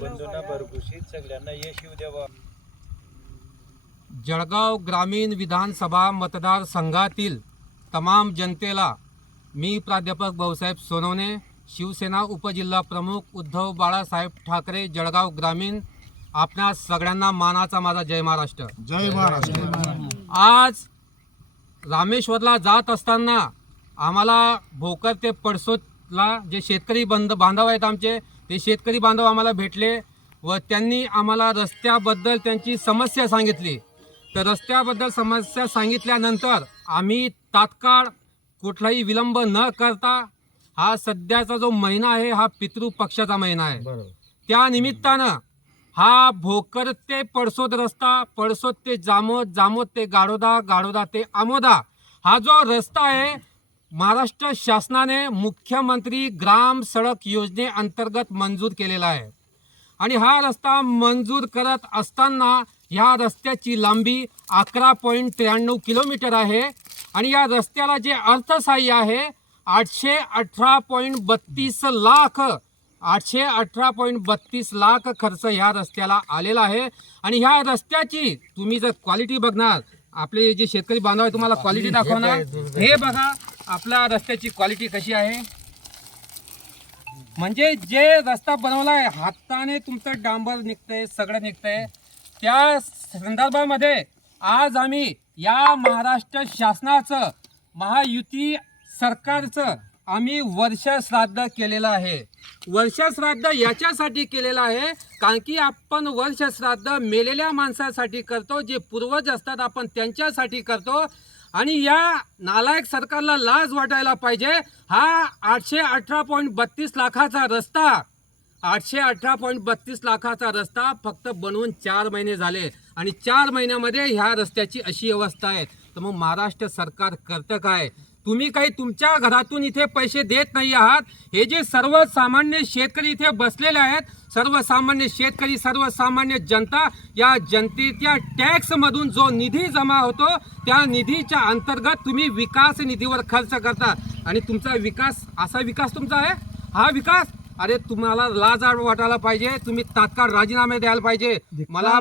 बंधूंना भरघोशीत सगळ्यांना यश येऊ द्यावा जळगाव ग्रामीण विधानसभा मतदारसंघातील तमाम जनतेला मी प्राध्यापक भाऊसाहेब सोनवणे शिवसेना उपजिल्हा प्रमुख उद्धव बाळासाहेब ठाकरे जळगाव ग्रामीण आपणा सगळ्यांना मानाचा माझा जय महाराष्ट्र. जय महाराष्ट्र. आज रामेश्वरला जात असताना आम्हाला भोकर ते पडसोतला जे शेतकरी बंध बांधव आहेत आमचे ते शेतकरी बांधव आम्हाला भेटले व त्यांनी आम्हाला रस्त्याबद्दल त्यांची समस्या सांगितली. तर रस्त्याबद्दल समस्या सांगितल्यानंतर आम्ही तात्काळ कुठलाही विलंब न करता हा सध्याचा जो महिना आहे हा पितृ पक्षाचा महिना आहे. त्या निमित्तानं हा भोकर ते पडसोद रस्ता पडसोद ते जामोद जामोद ते गाडोदा गाडोदा ते आमोदा. हा जो रस्ता आहे महाराष्ट्र शासनाने मुख्यमंत्री ग्राम सडक योजनेअंतर्गत मंजूर केलेला आहे. आणि हा रस्ता मंजूर करत असताना ह्या रस्त्याची लांबी अकरा पॉईंट त्र्याण्णव किलोमीटर आहे आणि या रस्त्याला जे अर्थसहाय्य आहे आठशे अठरा पॉईंट बत्तीस लाख आठशे अठरा पॉईंट बत्तीस लाख खर्च ह्या रस्त्याला आलेला आहे. आणि ह्या रस्त्याची तुम्ही जर क्वालिटी बघणार आपले जे शेतकरी बांधव आहे तुम्हाला क्वालिटी दाखवणार. हे बघा. आपल्या रस्त्याची क्वालिटी कशी आहे. म्हणजे जे रस्ता बनवला आहे हाताने तुमचं डांबर निघतंय सगळं निघतंय. त्या संदर्भामध्ये आज आम्ही या महाराष्ट्र शासनाचं महायुती सरकारचं आम्ही वर्ष श्राद्ध केलेलं आहे. वर्ष श्राद्ध याच्यासाठी केलेलं आहे कारण की आपण वर्ष श्राद्ध मेलेल्या माणसासाठी करतो जे पूर्वज असतात आपण त्यांच्यासाठी करतो. आणि या नालायक सरकारला लाज वाटायला पाहिजे. हा आठशे अठरा पॉईंट बत्तीस लाखाचा रस्ता आठशे अठरा पॉईंट बत्तीस लाखाचा रस्ता फक्त बनवून चार महिने झाले. आणि चार महिन्यामध्ये ह्या रस्त्याची अशी अवस्था आहे. तर मग महाराष्ट्र सरकार करतं काय? तुम्ही काही तुमच्या घरातून इथे पैसे देत नाही आहात. हे जे सर्वसामान्य शेतकरी इथे बसलेले आहेत सर्वसामान्य शेतकरी सर्वसामान्य जनता या जनतेच्या टॅक्समधून जो निधी जमा होतो त्या निधीच्या अंतर्गत तुम्ही विकास निधीवर खर्च करता. आणि तुमचा विकास असा विकास तुमचा आहे? हा विकास? अरे तुम्हाला लाज वाटायला पाहिजे. तुम्ही तात्काळ राजीनामे द्यायला पाहिजे. मला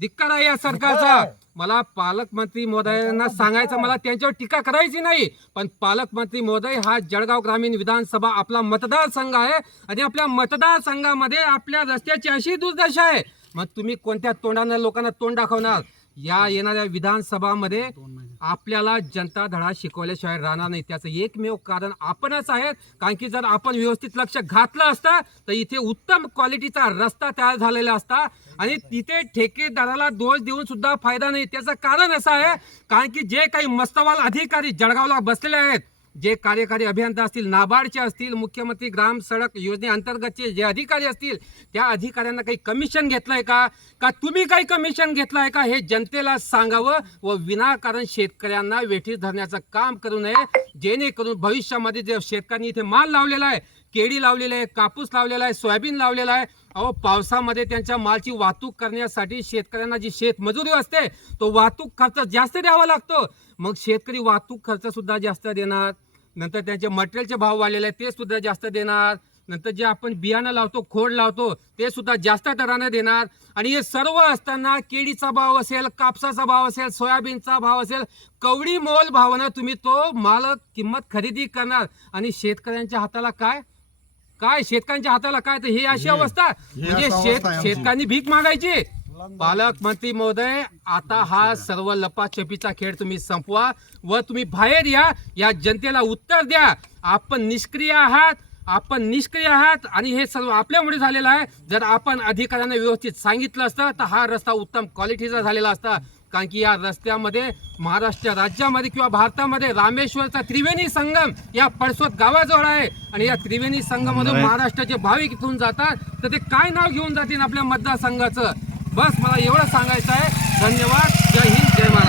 धिक्कार आहे या सरकारचा. मला पालकमंत्री महोदयांना सांगायचं मला त्यांच्यावर टीका करायची नाही. पण पालकमंत्री महोदय हा जळगाव ग्रामीण विधानसभा आपला मतदारसंघ आहे आणि आपल्या मतदारसंघामध्ये आपल्या रस्त्याची अशी दुर्दशा आहे. मग तुम्ही कोणत्या तोंडानं लोकांना तोंड दाखवणार? या येणाऱ्या विधानसभामध्ये आपल्याला जनता धडा शिकवल्याशिवाय राहणार नाही. त्याचं एकमेव कारण आपणच आहे कारण की जर आपण व्यवस्थित लक्ष घातलं असतं तर इथे उत्तम क्वालिटीचा रस्ता तयार झालेला असता. आणि तिथे ठेकेदाराला दोष देऊन सुद्धा फायदा नाही. त्याचं कारण असं आहे. कारण की जे काही मस्तवाल अधिकारी जळगावला बसलेले आहेत जे कार्यकारी अभियंता असतील नाबार्डचे असतील मुख्यमंत्री ग्राम सडक योजनेअंतर्गतचे जे अधिकारी असतील त्या अधिकाऱ्यांना काही कमिशन घेतलंय का? का तुम्ही काही कमिशन घेतलंय का? हे जनतेला सांगावं व विनाकारण शेतकऱ्यांना वेठीस धरण्याचं काम करू नये जेणेकरून भविष्यामध्ये जे शेतकऱ्यांनी इथे माल लावलेला आहे केळी लावलेली आहे कापूस लावलेला आहे सोयाबीन लावलेला आहे अहो पावसामध्ये त्यांच्या मालची वाहतूक करण्यासाठी शेतकऱ्यांना जी शेतमजुरी असते तो वाहतूक खर्च जास्त द्यावा लागतो. मग शेतकरी वाहतूक खर्च सुद्धा जास्त देणार? नंतर त्यांचे मटेरियलचे भाव वाढलेले आहेत ते सुद्धा जास्त देणार. नंतर जे आपण बियाणं लावतो खोड लावतो ते सुद्धा जास्त दराने देणार. आणि हे सर्व असताना केळीचा भाव असेल कापसाचा भाव असेल सोयाबीनचा भाव असेल कवडी मोल भावानं तुम्ही तो माल किंमत खरेदी करणार. आणि शेतकऱ्यांच्या हाताला काय? काय? शेतकऱ्यांच्या हाताला काय? तर ही अशी अवस्था. म्हणजे शेत. शेतकऱ्यांनी भीक मागायची. पालकमंत्री महोदय आता हा सर्व लपाछपीचा खेळ तुम्ही संपवा व तुम्ही बाहेर या या जनतेला उत्तर द्या. आपण निष्क्रिय आहात आपण निष्क्रिय आहात आणि हे सर्व आपल्यामुळे झालेलं आहे. जर आपण अधिकाऱ्यांना व्यवस्थित सांगितलं असतं तर हा रस्ता उत्तम क्वालिटीचा झालेला असता. कारण की या रस्त्यामध्ये महाराष्ट्र राज्यामध्ये किंवा भारतामध्ये रामेश्वरचा त्रिवेणी संगम या पडसोत गावाजवळ आहे. आणि या त्रिवेणी संगमधून महाराष्ट्राचे भाविक इथून जातात. तर ते काय नाव घेऊन जातील आपल्या मतदारसंघाचं? बस मला एवढं सांगायचं आहे. धन्यवाद. जय हिंद जय महाराष्ट्र